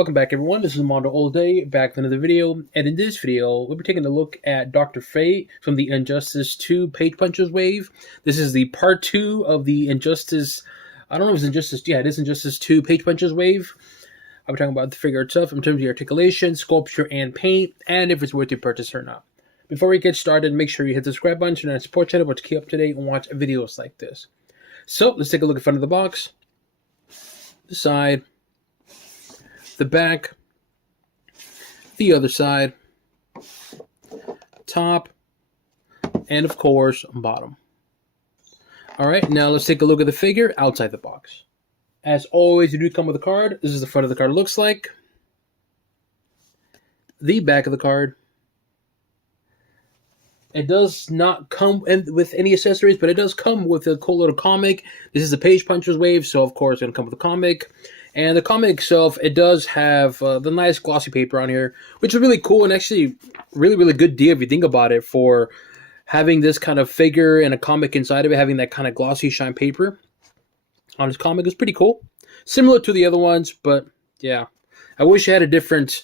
Welcome back, everyone. This is MandoAllDay, back with another video. And in this video, we'll be taking a look at Dr. Fate from the Injustice 2 Page Punchers wave. This is the part 2 of the Injustice, I don't know if it's Injustice, yeah, it is Injustice 2 Page Punchers wave. I'll be talking about the figure itself in terms of the articulation, sculpture, and paint, and if it's worth your purchase or not. Before we get started, make sure you hit the subscribe button to support the channel to keep up to date and watch videos like this. So, let's take a look at the front of the box, the side, the back, the other side, top, and of course, bottom. Alright, now let's take a look at the figure outside the box. As always, you do come with a card. This is the front of the card looks like. The back of the card. It does not come with any accessories, but it does come with a cool little comic. This is the Page Punchers wave, so of course it's going to come with a comic. And the comic itself, it does have the nice glossy paper on here, which is really cool and actually really good deal if you think about it, for having this kind of figure and a comic inside of it, having that kind of glossy shine paper on his comic is pretty cool. Similar to the other ones, but yeah, I wish it had a different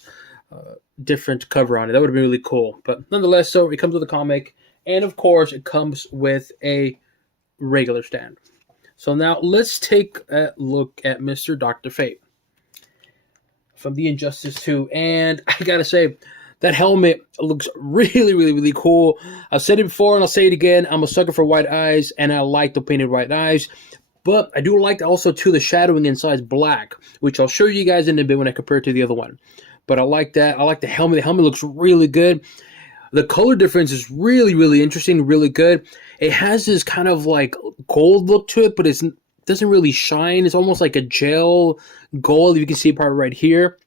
cover on it. That would have been really cool. But nonetheless, so it comes with a comic, and of course, it comes with a regular stand. So now let's take a look at Mr. Dr. Fate from the Injustice 2. And I gotta say, that helmet looks really cool. I've said it before and I'll say it again. I'm a sucker for white eyes, and I like the painted white eyes. But I do like also too the shadowing inside is black, which I'll show you guys in a bit when I compare it to the other one. But I like that. I like the helmet. The helmet looks really good. The color difference is really interesting, really good. It has this kind of like gold look to it, but it doesn't really shine. It's almost like a gel gold. You can see part right here.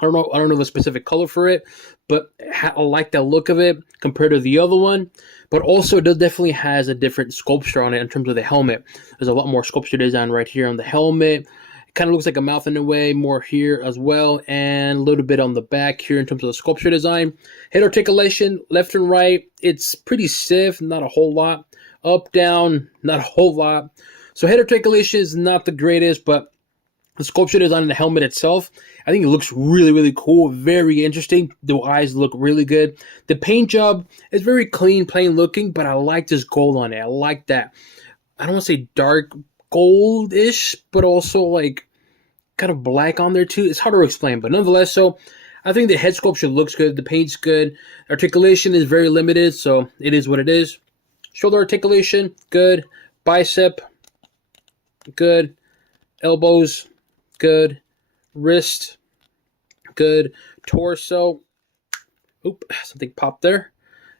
I don't know the specific color for it, but I like that look of it compared to the other one. But also, it definitely has a different sculpture on it in terms of the helmet. There's a lot more sculpture design right here on the helmet. It kind of looks like a mouth in a way, more here as well, and a little bit on the back here in terms of the sculpture design. Head articulation, left and right, it's pretty stiff, not a whole lot. Up, down, not a whole lot. So head articulation is not the greatest, but the sculpture design in the helmet itself, I think it looks really cool, very interesting. The eyes look really good. The paint job is very clean, plain looking, but I like this gold on it. I like that. I don't want to say dark gold-ish, but also like kind of black on there too. It's hard to explain, but nonetheless, so I think the head sculpture looks good. The paint's good. Articulation is very limited, so it is what it is. Shoulder articulation, good. Bicep, good. Elbows, good. Wrist, good. Torso, oop, something popped there.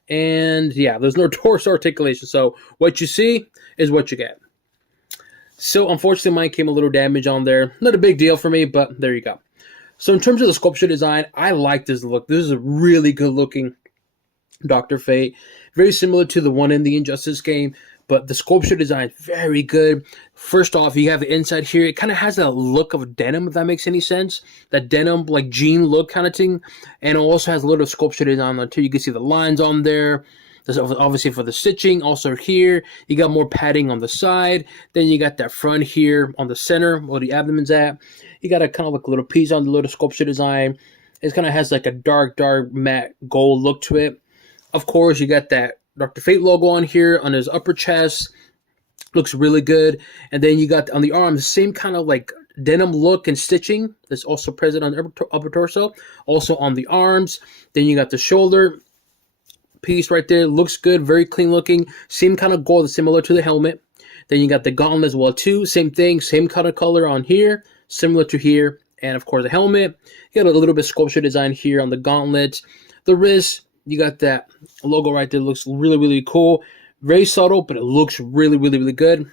And yeah, there's no torso articulation. So what you see is what you get. So unfortunately, mine came a little damage on there. Not a big deal for me, but there you go. So in terms of the sculpture design, I like this look. This is a really good looking Dr. Fate. Very similar to the one in the Injustice game, but the sculpture design is very good. First off, you have the inside here. It kind of has that look of denim, if that makes any sense. That denim, like jean look kind of thing. And it also has a little sculpture design on there too. You can see the lines on there. That's obviously for the stitching. Also here, you got more padding on the side. Then you got that front here on the center where the abdomen's at. You got a kind of like a little piece on the little sculpture design. It kind of has like a dark matte gold look to it. Of course, you got that Dr. Fate logo on here on his upper chest. Looks really good. And then you got on the arms, the same kind of like denim look and stitching that's also present on the upper torso. Also on the arms. Then you got the shoulder piece right there. Looks good. Very clean looking. Same kind of gold, similar to the helmet. Then you got the gauntlet as well too. Same thing. Same kind of color on here. Similar to here. And of course the helmet. You got a little bit of sculpture design here on the gauntlet. The wrist. You got that logo right there. Looks really cool. Very subtle, but it looks really good.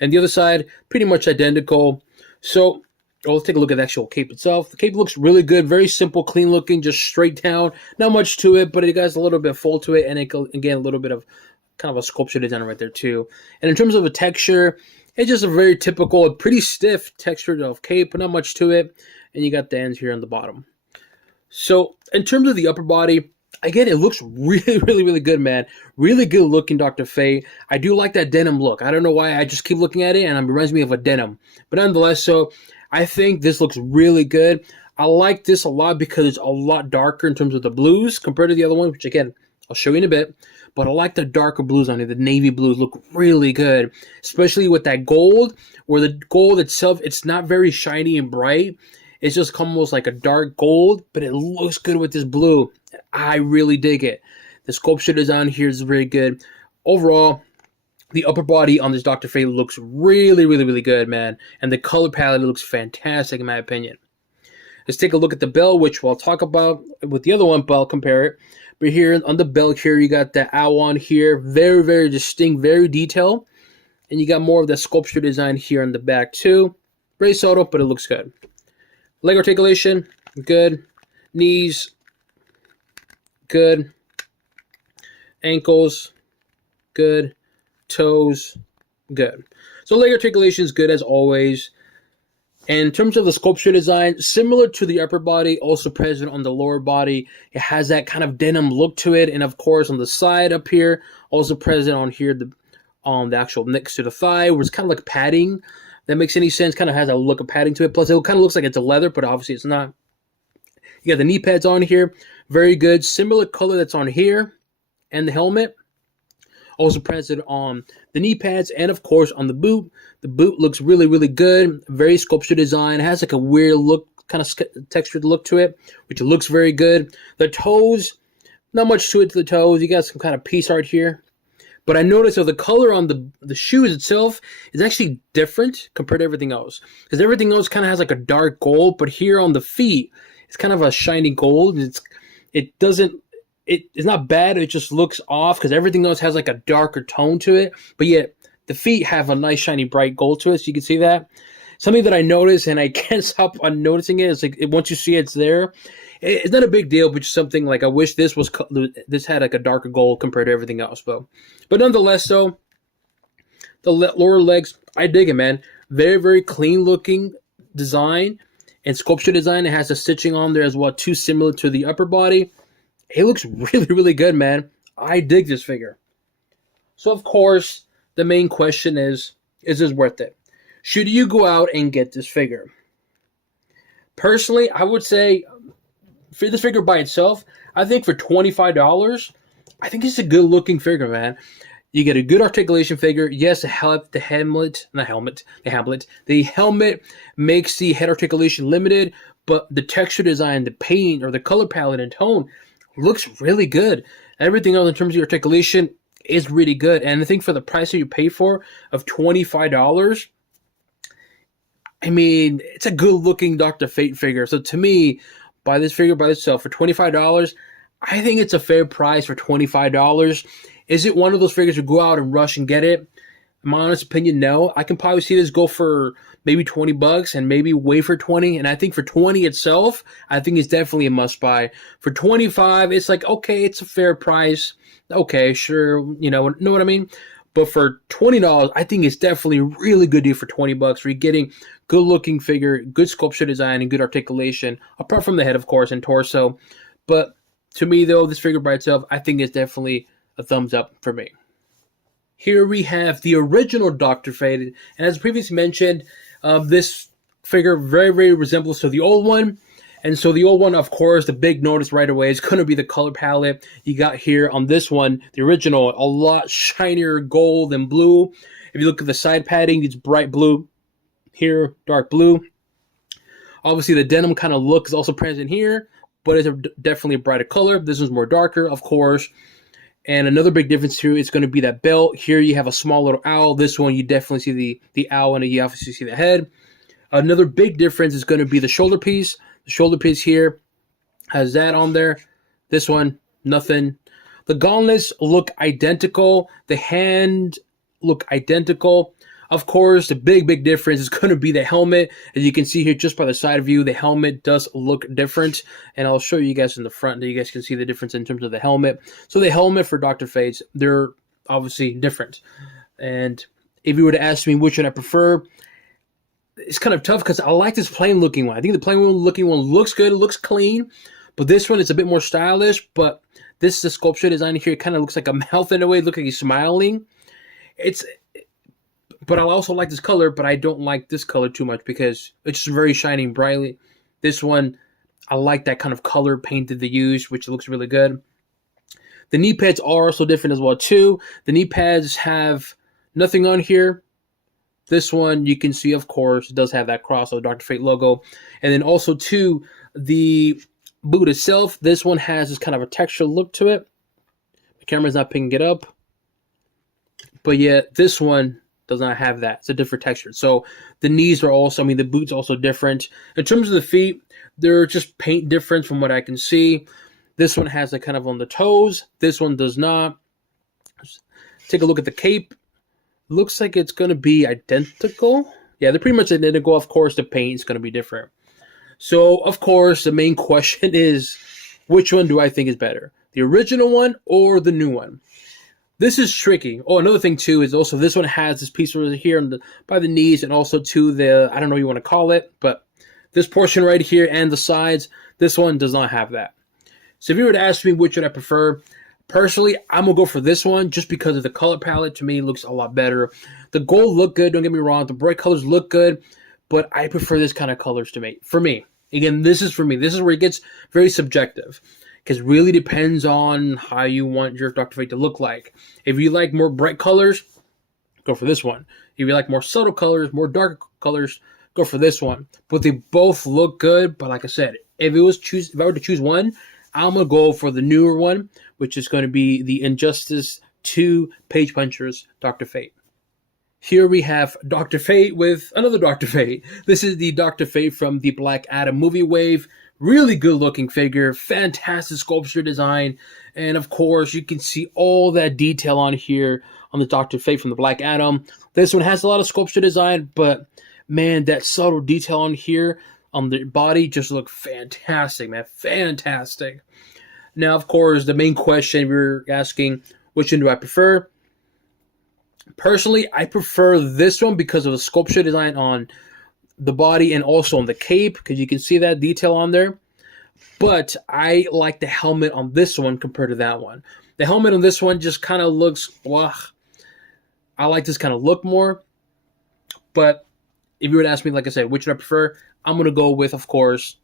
And the other side, pretty much identical. So, let's take a look at the actual cape itself. The cape looks really good. Very simple, clean looking, just straight down. Not much to it, but it has a little bit of fold to it. And again, a little bit of kind of a sculpture design right there too. And in terms of a texture, it's just a very typical, pretty stiff texture of cape, but not much to it. And you got the ends here on the bottom. So, in terms of the upper body, again, it looks really good, man. Really good looking Dr. Fate. I do like that denim look. I don't know why. I just keep looking at it, and it reminds me of a denim. But nonetheless, so I think this looks really good. I like this a lot because it's a lot darker in terms of the blues compared to the other one, which again, I'll show you in a bit. But I like the darker blues on it. The navy blues look really good, especially with that gold, where the gold itself, it's not very shiny and bright. It's just almost like a dark gold, but it looks good with this blue. I really dig it. The sculpture design here is very good. Overall, the upper body on this Dr. Fate looks really, really, really good, man. And the color palette looks fantastic, in my opinion. Let's take a look at the bell, which we'll talk about with the other one, but I'll compare it. But here on the bell here, you got the owl on here. Very, very distinct, very detailed. And you got more of the sculpture design here on the back too. Very subtle, but it looks good. Leg articulation, good. Knees, good. Ankles, good. Toes, good. So leg articulation is good as always. And in terms of the sculpture design, similar to the upper body, also present on the lower body. It has that kind of denim look to it. And of course, on the side up here, also present on here, on the actual next to the thigh, where it's kind of like padding. That makes any sense. Kind of has a look of padding to it. Plus, it kind of looks like it's a leather, but obviously it's not. You got the knee pads on here. Very good. Similar color that's on here. And the helmet. Also present on the knee pads and, of course, on the boot. The boot looks really, really good. Very sculpture design. It has like a weird look, kind of textured look to it, which looks very good. The toes, not much to it to the toes. You got some kind of piece art here. But I noticed that the color on the shoes itself is actually different compared to everything else. Because everything else kind of has like a dark gold, but here on the feet, it's kind of a shiny gold. It's not bad. It just looks off because everything else has like a darker tone to it. But yet the feet have a nice shiny bright gold to it. So you can see that. Something that I noticed and I can't stop on noticing it is like once you see it's there. It's not a big deal, but just something like I wish this had like a darker gold compared to everything else. But nonetheless, though, the lower legs, I dig it, man. Very, very clean looking design and sculpture design. It has the stitching on there as well, too similar to the upper body. It looks really, really good, man. I dig this figure. So, of course, the main question is this worth it? Should you go out and get this figure? Personally, I would say for this figure by itself, I think for $25, I think it's a good-looking figure, man. You get a good articulation figure. Yes, the helmet makes the head articulation limited, but the texture design, the paint, or the color palette and tone looks really good. Everything else in terms of articulation is really good. And I think for the price that you pay for of $25, I mean, it's a good-looking Dr. Fate figure. So to me, buy this figure by itself for $25, I think it's a fair price for $25. Is it one of those figures you go out and rush and get it? In my honest opinion, no. I can probably see this go for maybe $20 and maybe wait for 20. And I think for 20 itself, I think it's definitely a must buy. For 25, it's like, okay, it's a fair price. Okay, sure, know what I mean? But for $20, I think it's definitely a really good deal for $20 where you're getting good looking figure, good sculpture design, and good articulation, apart from the head, of course, and torso. But to me, though, this figure by itself, I think it's definitely a thumbs up for me. Here we have the original Dr. Fate, and as previously mentioned, this figure very, very resembles to the old one. And so the old one, of course, the big notice right away is going to be the color palette you got here on this one, the original, a lot shinier gold and blue. If you look at the side padding, it's bright blue. Here, dark blue. Obviously, the denim kind of look is also present here, but it's definitely a brighter color. This one's more darker, of course. And another big difference too is going to be that belt. Here you have a small little owl. This one you definitely see the owl and you obviously see the head. Another big difference is going to be the shoulder piece. The shoulder piece here has that on there. This one, nothing. The gauntlets look identical. The hand look identical. Of course, the big difference is going to be the helmet. As you can see here, just by the side view, the helmet does look different. And I'll show you guys in the front that you guys can see the difference in terms of the helmet. So the helmet for Dr. Fates, they're obviously different. And if you were to ask me which one I prefer, it's kind of tough because I like this plain looking one. I think the plain looking one looks good. It looks clean. But this one is a bit more stylish. But this is the sculpture design here. It kind of looks like a mouth in a way. It looks like he's smiling. But I also like this color, but I don't like this color too much because it's just very shining brightly. This one, I like that kind of color paint that they use, which looks really good. The knee pads are also different as well too. The knee pads have nothing on here. This one you can see, of course, it does have that cross of the Dr. Fate logo. And then also too, the boot itself, this one has this kind of a texture look to it. The camera's not picking it up. But yet this one does not have that. It's a different texture. So the knees are also, the boot's also different. In terms of the feet, they're just paint difference from what I can see. This one has a kind of on the toes. This one does not. Take a look at the cape. Looks like it's going to be identical. Yeah, they're pretty much identical. Of course, the paint is going to be different. So, of course, the main question is, which one do I think is better? The original one or the new one? This is tricky. Oh, another thing, too, is also this one has this piece over here by the knees and also to the, I don't know what you want to call it, but this portion right here and the sides, this one does not have that. So if you were to ask me which would I prefer, personally, I'm going to go for this one just because of the color palette. To me, it looks a lot better. The gold look good, don't get me wrong. The bright colors look good, but I prefer this kind of colors to me. For me. Again, this is for me. This is where it gets very subjective because it really depends on how you want your Dr. Fate to look like. If you like more bright colors, go for this one. If you like more subtle colors, more dark colors, go for this one. But they both look good. But like I said, if I were to choose one, I'm going to go for the newer one, which is going to be the Injustice 2 Page Punchers Dr. Fate. Here we have Dr. Fate with another Dr. Fate. This is the Dr. Fate from the Black Adam movie wave. Really good looking figure, fantastic sculpture design, and of course you can see all that detail on here on the Dr. Fate from the Black Adam. This one has a lot of sculpture design, but man, that subtle detail on here on the body just look fantastic, man. Fantastic. Now, of course, the main question you're asking, which one do I prefer? Personally, I prefer this one because of the sculpture design on the body and also on the cape, because you can see that detail on there. But I like the helmet on this one compared to that one. The helmet on this one just kind of looks, I like this kind of look more. But if you were to ask me, like I said, which would I prefer? I'm going to go with, of course,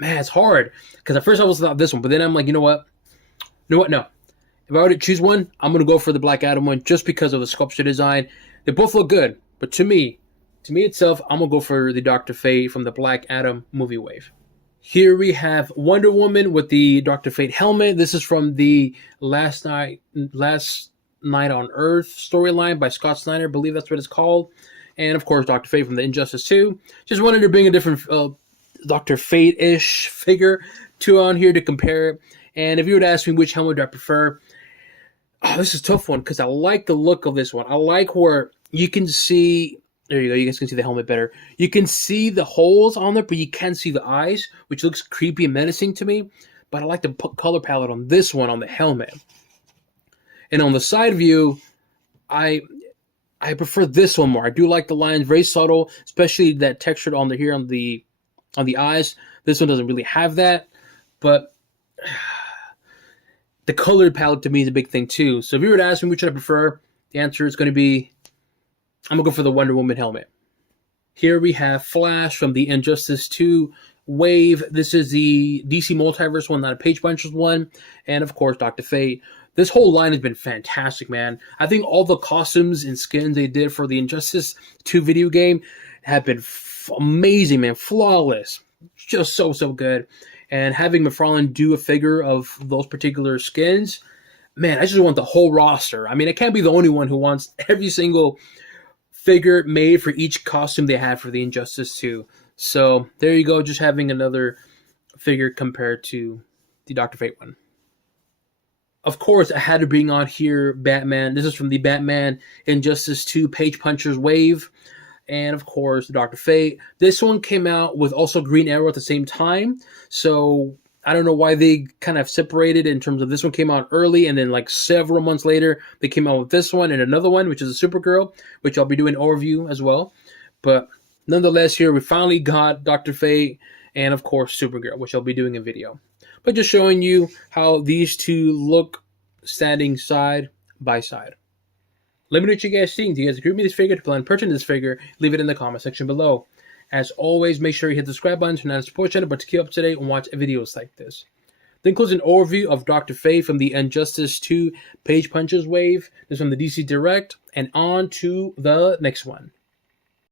man, it's hard. Because at first I was thought this one, but then I'm like, you know what? No. If I were to choose one, I'm going to go for the Black Adam one just because of the sculpture design. They both look good, but to me itself, I'm going to go for the Dr. Fate from the Black Adam movie wave. Here we have Wonder Woman with the Dr. Fate helmet. This is from the Last Night on Earth storyline by Scott Snyder. I believe that's what it's called. And, of course, Dr. Fate from the Injustice 2. Just wanted to bring a different Dr. Fate-ish figure on here to compare it. And if you were to ask me which helmet do I prefer, this is a tough one because I like the look of this one. I like where you can see, there you go, you guys can see the helmet better. You can see the holes on there, but you can't see the eyes, which looks creepy and menacing to me. But I like the color palette on this one, on the helmet. And on the side view, I prefer this one more. I do like the lines, very subtle, especially that textured on the here on the eyes. This one doesn't really have that, but the color palette to me is a big thing too. So if you were to ask me which I prefer, the answer is going to be, I'm going to go for the Wonder Woman helmet. Here we have Flash from the Injustice 2 wave. This is the DC Multiverse one, not a Page Punchers one. And of course, Dr. Fate. This whole line has been fantastic, man. I think all the costumes and skins they did for the Injustice 2 video game have been amazing, man. Flawless. Just so good. And having McFarlane do a figure of those particular skins, man, I just want the whole roster. I mean, I can't be the only one who wants every single figure made for each costume they have for the Injustice 2. So there you go, just having another figure compared to the Dr. Fate one. Of course, I had to bring on here Batman. This is from the Batman Injustice 2 Page Punchers wave. And, of course, Dr. Fate. This one came out with also Green Arrow at the same time. So, I don't know why they kind of separated in terms of this one came out early. And then, like, several months later, they came out with this one and another one, which is a Supergirl, which I'll be doing an overview as well. But, nonetheless, here we finally got Dr. Fate and, of course, Supergirl, which I'll be doing a video. But just showing you how these two look standing side by side. Let me know what you guys think. Do you guys agree with me this figure? To plan purchasing this figure, leave it in the comment section below. As always, make sure you hit the subscribe button to not support channel, but to keep up to date and watch videos like this. Then includes an overview of Dr. Fate from the Injustice 2 Page Punchers wave. This is from the DC Direct. And on to the next one.